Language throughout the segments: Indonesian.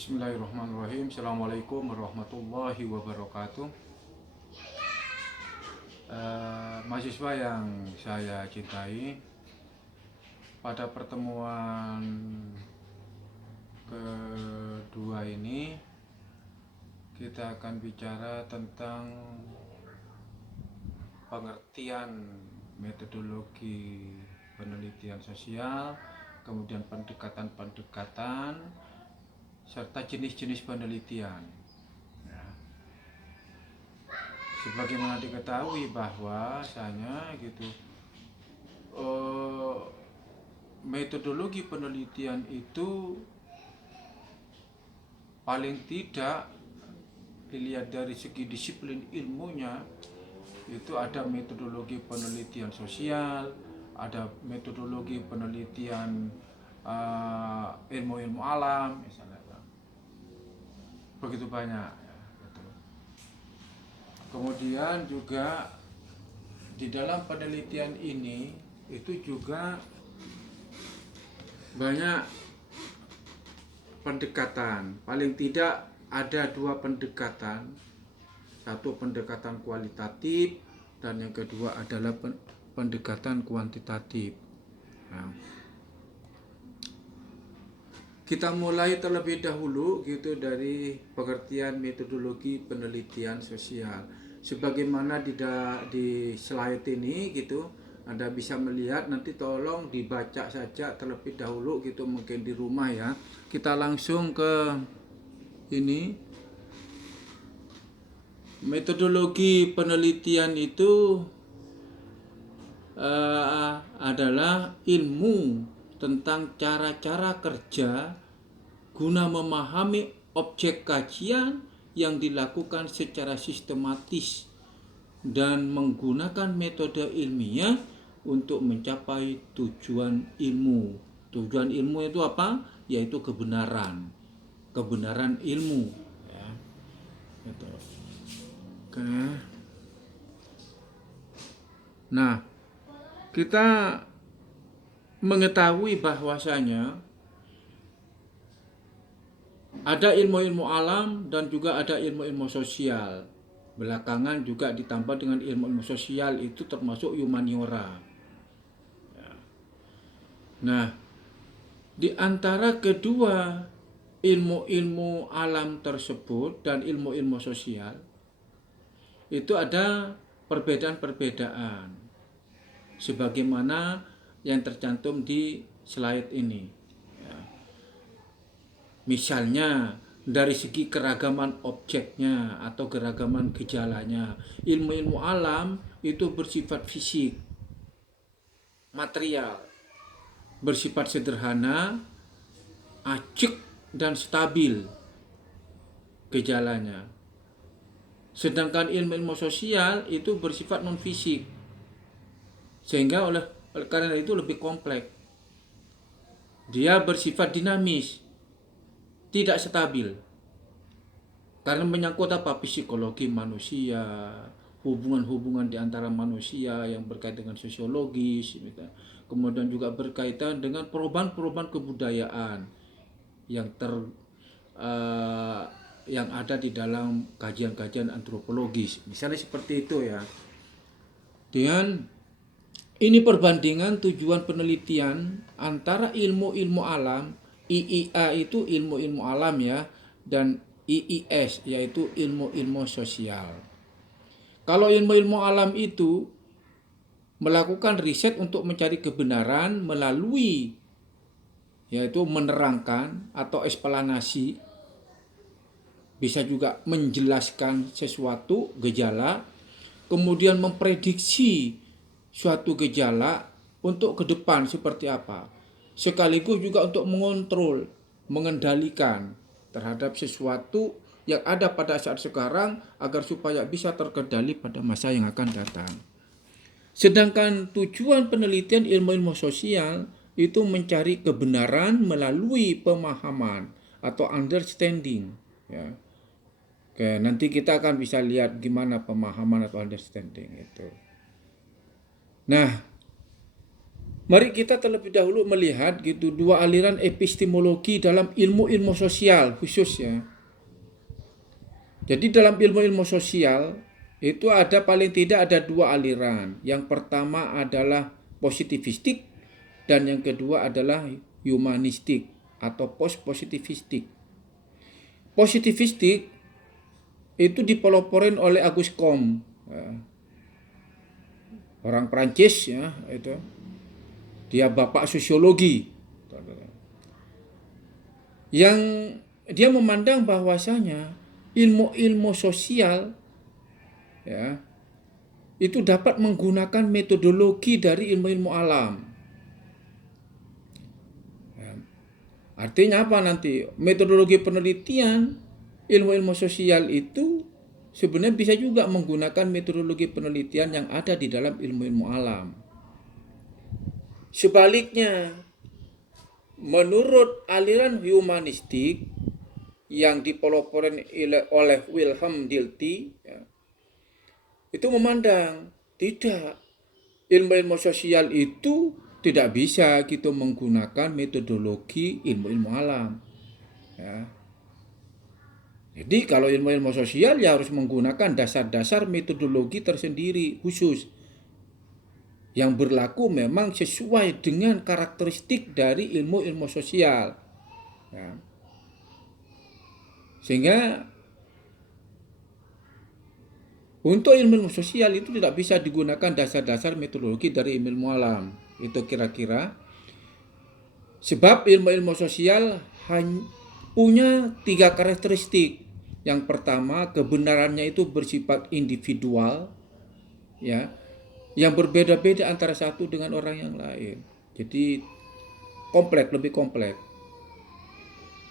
Bismillahirrahmanirrahim. Assalamualaikum warahmatullahi wabarakatuh. Mahasiswa yang saya cintai, pada pertemuan kedua ini kita akan bicara tentang pengertian metodologi penelitian sosial, kemudian pendekatan-pendekatan serta jenis-jenis penelitian. Ya. Sebagaimana diketahui bahwasanya metodologi penelitian itu paling tidak dilihat dari segi disiplin ilmunya itu ada metodologi penelitian sosial, ada metodologi penelitian ilmu-ilmu alam misalnya. Begitu banyak ya, gitu. Kemudian juga di dalam penelitian ini itu juga banyak pendekatan. Paling tidak ada dua pendekatan. Satu pendekatan kualitatif dan yang kedua adalah pendekatan kuantitatif. Nah, kita mulai terlebih dahulu dari pengertian metodologi penelitian sosial. Sebagaimana di slide ini Anda bisa melihat, nanti tolong dibaca saja terlebih dahulu mungkin di rumah ya. Kita langsung ke ini. Metodologi penelitian itu adalah ilmu tentang cara-cara kerja guna memahami objek kajian yang dilakukan secara sistematis dan menggunakan metode ilmiah untuk mencapai tujuan ilmu. Tujuan ilmu itu apa? Yaitu kebenaran ilmu. Ya. Gitu. Oke. Nah, kita mengetahui bahwasanya ada ilmu-ilmu alam dan juga ada ilmu-ilmu sosial. Belakangan juga ditambah dengan ilmu-ilmu sosial, itu termasuk humaniora. Nah, di antara kedua ilmu-ilmu alam tersebut dan ilmu-ilmu sosial itu ada perbedaan-perbedaan sebagaimana yang tercantum di slide ini. Ya. Misalnya dari segi keragaman objeknya atau keragaman gejalanya, ilmu-ilmu alam itu bersifat fisik, material, bersifat sederhana, acak dan stabil gejalanya. Sedangkan ilmu-ilmu sosial itu bersifat non fisik, sehingga oleh karena itu lebih kompleks. Dia bersifat dinamis, tidak stabil. Karena menyangkut apa? Psikologi manusia, hubungan-hubungan di antara manusia yang berkaitan dengan sosiologis, kemudian juga berkaitan dengan perubahan-perubahan kebudayaan yang ada di dalam kajian-kajian antropologis. Misalnya seperti itu ya. Dan ini perbandingan tujuan penelitian antara ilmu-ilmu alam, IIA itu ilmu-ilmu alam ya, dan IIS yaitu ilmu-ilmu sosial. Kalau ilmu-ilmu alam itu melakukan riset untuk mencari kebenaran melalui yaitu menerangkan atau eksplanasi, bisa juga menjelaskan sesuatu gejala, kemudian memprediksi suatu gejala untuk ke depan seperti apa, sekaligus juga untuk mengontrol, mengendalikan terhadap sesuatu yang ada pada saat sekarang agar supaya bisa terkendali pada masa yang akan datang. Sedangkan tujuan penelitian ilmu-ilmu sosial itu mencari kebenaran melalui pemahaman atau understanding ya. Oke, nanti kita akan bisa lihat gimana pemahaman atau understanding itu. Nah, Mari kita terlebih dahulu melihat gitu dua aliran epistemologi dalam ilmu-ilmu sosial khususnya. Jadi dalam ilmu-ilmu sosial itu ada paling tidak ada dua aliran. Yang pertama adalah positivistik dan yang kedua adalah humanistik atau post-positivistik. Positivistik itu dipeloporin oleh Auguste Comte, orang Prancis ya, itu. Dia bapak sosiologi. Yang dia memandang bahwasanya ilmu-ilmu sosial ya itu dapat menggunakan metodologi dari ilmu-ilmu alam. Ya. Artinya apa nanti? Metodologi penelitian ilmu-ilmu sosial itu sebenarnya bisa juga menggunakan metodologi penelitian yang ada di dalam ilmu-ilmu alam. Sebaliknya, menurut aliran humanistik yang dipeloporin oleh Wilhelm Dilthey, ya, itu memandang tidak, ilmu-ilmu sosial itu tidak bisa kita menggunakan metodologi ilmu-ilmu alam. Ya. Jadi kalau ilmu-ilmu sosial ya harus menggunakan dasar-dasar metodologi tersendiri khusus yang berlaku memang sesuai dengan karakteristik dari ilmu-ilmu sosial. Ya. Sehingga untuk ilmu sosial itu tidak bisa digunakan dasar-dasar metodologi dari ilmu alam. Itu kira-kira. Sebab ilmu-ilmu sosial punya 3 karakteristik. Yang pertama, kebenarannya itu bersifat individual, ya, yang berbeda-beda antara satu dengan orang yang lain. Jadi lebih kompleks.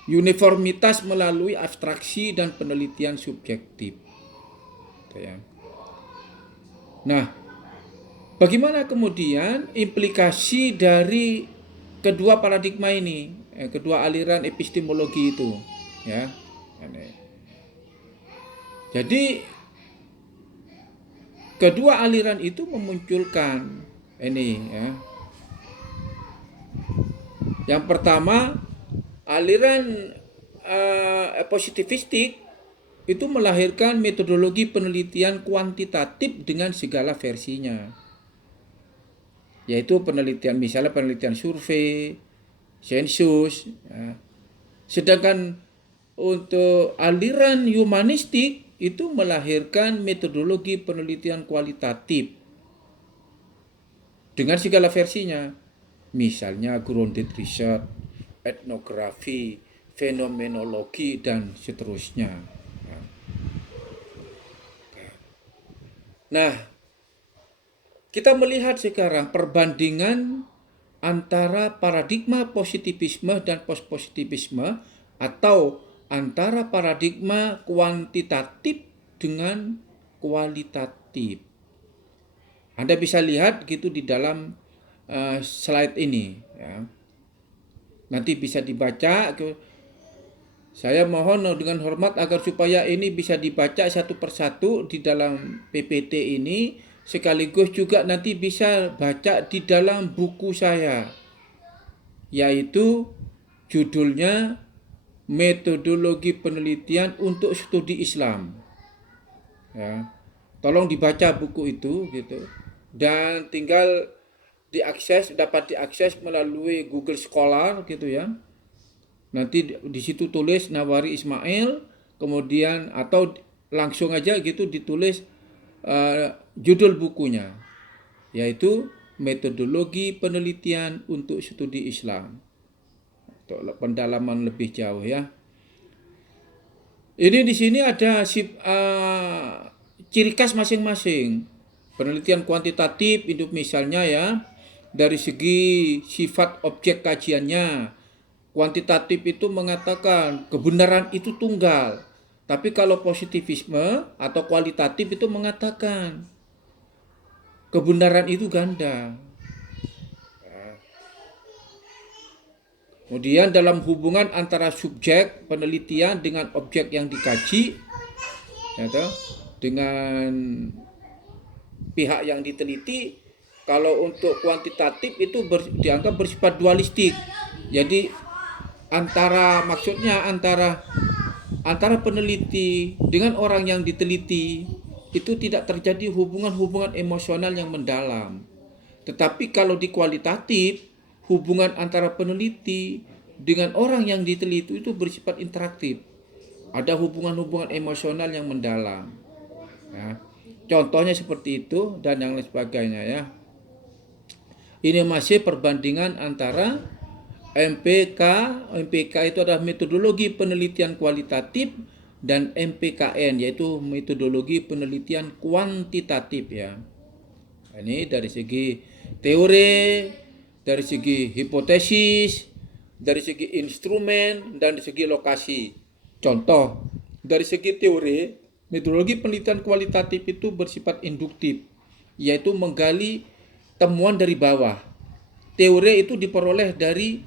Uniformitas melalui abstraksi dan penelitian subjektif. Nah, bagaimana kemudian implikasi dari kedua paradigma ini, kedua aliran epistemologi itu, ya. Jadi kedua aliran itu memunculkan ini, ya. Yang pertama, aliran positivistik itu melahirkan metodologi penelitian kuantitatif dengan segala versinya. Yaitu penelitian, misalnya penelitian survei, sensus. Ya. Sedangkan untuk aliran humanistik itu melahirkan metodologi penelitian kualitatif dengan segala versinya. Misalnya grounded research, etnografi, fenomenologi, dan seterusnya. Nah, kita melihat sekarang perbandingan antara paradigma positivisme dan postpositivisme atau antara paradigma kuantitatif dengan kualitatif. Anda bisa lihat gitu di dalam slide ini, ya. Nanti bisa dibaca. Saya mohon dengan hormat agar supaya ini bisa dibaca satu persatu di dalam PPT ini, sekaligus juga nanti bisa baca di dalam buku saya, yaitu judulnya Metodologi Penelitian untuk Studi Islam. Ya. Tolong dibaca buku itu gitu. Dan tinggal dapat diakses melalui Google Scholar gitu ya. Nanti di situ tulis Nawari Ismail, kemudian atau langsung aja gitu ditulis judul bukunya, yaitu Metodologi Penelitian untuk Studi Islam. Untuk pendalaman lebih jauh ya. Ini di sini ada ciri khas masing-masing. Penelitian kuantitatif itu misalnya ya, dari segi sifat objek kajiannya. Kuantitatif itu mengatakan kebenaran itu tunggal. Tapi kalau positivisme atau kualitatif itu mengatakan kebenaran itu ganda. Kemudian dalam hubungan antara subjek penelitian dengan objek yang dikaji, ya, dengan pihak yang diteliti, Kalau untuk kuantitatif itu dianggap bersifat dualistik. Jadi maksudnya antara peneliti dengan orang yang diteliti itu tidak terjadi hubungan-hubungan emosional yang mendalam. Tetapi kalau di kualitatif, hubungan antara peneliti dengan orang yang diteliti itu bersifat interaktif. Ada hubungan-hubungan emosional yang mendalam. Ya. Contohnya seperti itu dan yang lain sebagainya ya. Ini masih perbandingan antara MPK. MPK itu adalah metodologi penelitian kualitatif dan MPKN yaitu metodologi penelitian kuantitatif ya. Ini dari segi teori, dari segi hipotesis, dari segi instrumen dan dari segi lokasi. Contoh, dari segi teori, metodologi penelitian kualitatif itu bersifat induktif, yaitu menggali temuan dari bawah. Teori itu diperoleh dari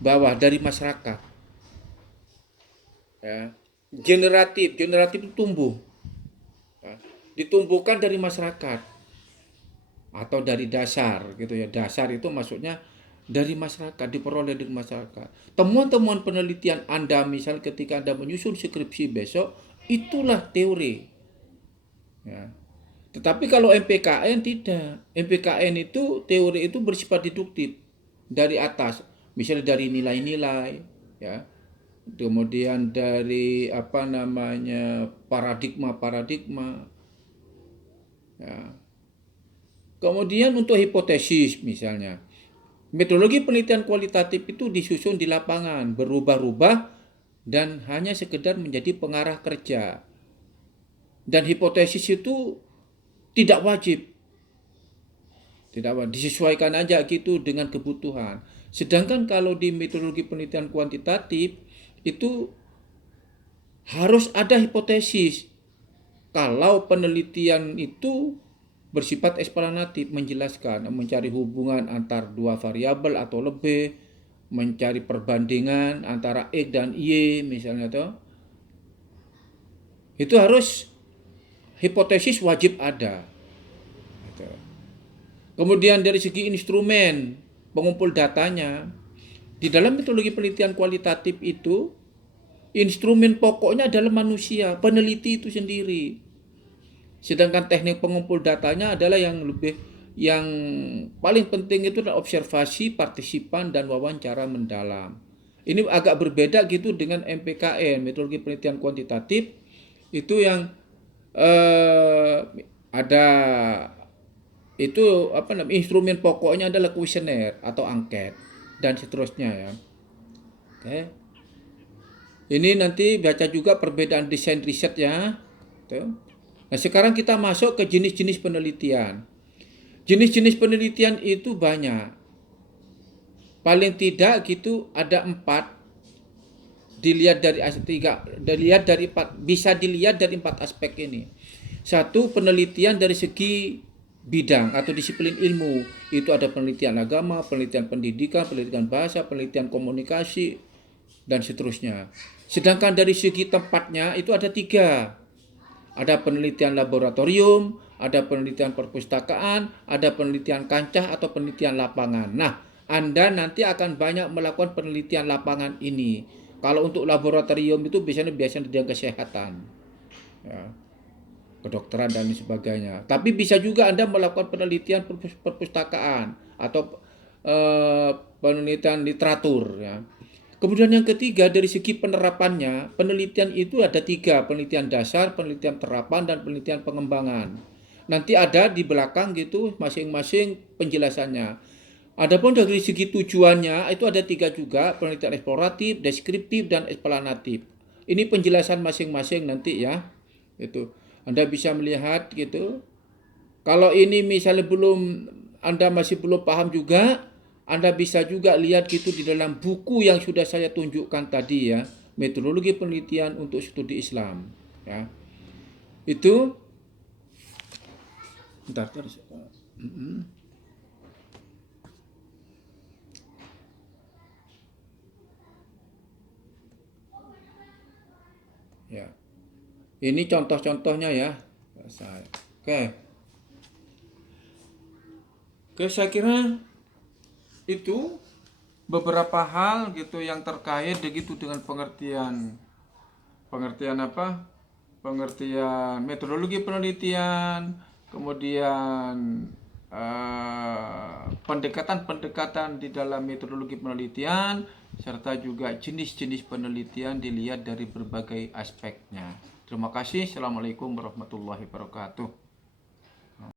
bawah, dari masyarakat. Ya. Generatif itu tumbuh, ya. Ditumbuhkan dari masyarakat atau dari dasar gitu ya. Dasar itu maksudnya dari masyarakat, diperoleh dari masyarakat. Temuan-temuan penelitian Anda misal ketika Anda menyusun skripsi besok, itulah teori. Ya. Tetapi kalau MPKN tidak. MPKN itu teori itu bersifat deduktif dari atas, misalnya dari nilai-nilai, ya. Kemudian dari paradigma. Ya. Kemudian untuk hipotesis misalnya. Metodologi penelitian kualitatif itu disusun di lapangan, berubah-ubah dan hanya sekedar menjadi pengarah kerja. Dan hipotesis itu tidak wajib. Disesuaikan aja gitu dengan kebutuhan. Sedangkan kalau di metodologi penelitian kuantitatif itu harus ada hipotesis. Kalau penelitian itu bersifat eksplanatif, menjelaskan, mencari hubungan antar dua variabel atau lebih, mencari perbandingan antara X dan Y misalnya toh. Itu harus hipotesis wajib ada. Kemudian dari segi instrumen pengumpul datanya, di dalam metodologi penelitian kualitatif itu instrumen pokoknya adalah manusia, peneliti itu sendiri. Sedangkan teknik pengumpul datanya adalah yang paling penting itu adalah observasi, partisipan dan wawancara mendalam. Ini agak berbeda gitu dengan MPKN, metodologi penelitian kuantitatif itu yang ada itu instrumen pokoknya adalah kuesioner atau angket dan seterusnya ya. Oke. Ini nanti baca juga perbedaan desain riset ya. Tuh. Nah, sekarang kita masuk ke jenis-jenis penelitian. Jenis-jenis penelitian itu banyak. Paling tidak gitu ada 4. Dilihat dari bisa dilihat dari 4 aspek ini. Satu, penelitian dari segi bidang atau disiplin ilmu. Itu ada penelitian agama, penelitian pendidikan, penelitian bahasa, penelitian komunikasi, dan seterusnya. Sedangkan dari segi tempatnya itu ada 3. Ada penelitian laboratorium, ada penelitian perpustakaan, ada penelitian kancah atau penelitian lapangan. Nah, Anda nanti akan banyak melakukan penelitian lapangan ini. Kalau untuk laboratorium itu biasanya di bidang kesehatan, ya, kedokteran dan sebagainya. Tapi bisa juga Anda melakukan penelitian perpustakaan atau penelitian literatur. Ya. Kemudian yang ketiga dari segi penerapannya, penelitian itu ada 3, penelitian dasar, penelitian terapan, dan penelitian pengembangan. Nanti ada di belakang gitu masing-masing penjelasannya. Adapun dari segi tujuannya itu ada 3 juga, penelitian eksploratif, deskriptif, dan eksplanatif. Ini penjelasan masing-masing nanti ya. Itu Anda bisa melihat gitu. Kalau ini misalnya Anda masih belum paham juga, Anda bisa juga lihat gitu di dalam buku yang sudah saya tunjukkan tadi ya, metodologi penelitian untuk studi Islam ya. Itu ya. Ini contoh-contohnya ya. Oke. Oke, saya kira itu beberapa hal gitu yang terkait begitu dengan pengertian apa? Pengertian metodologi penelitian, kemudian pendekatan-pendekatan di dalam metodologi penelitian, serta juga jenis-jenis penelitian dilihat dari berbagai aspeknya. Terima kasih. Assalamualaikum warahmatullahi wabarakatuh.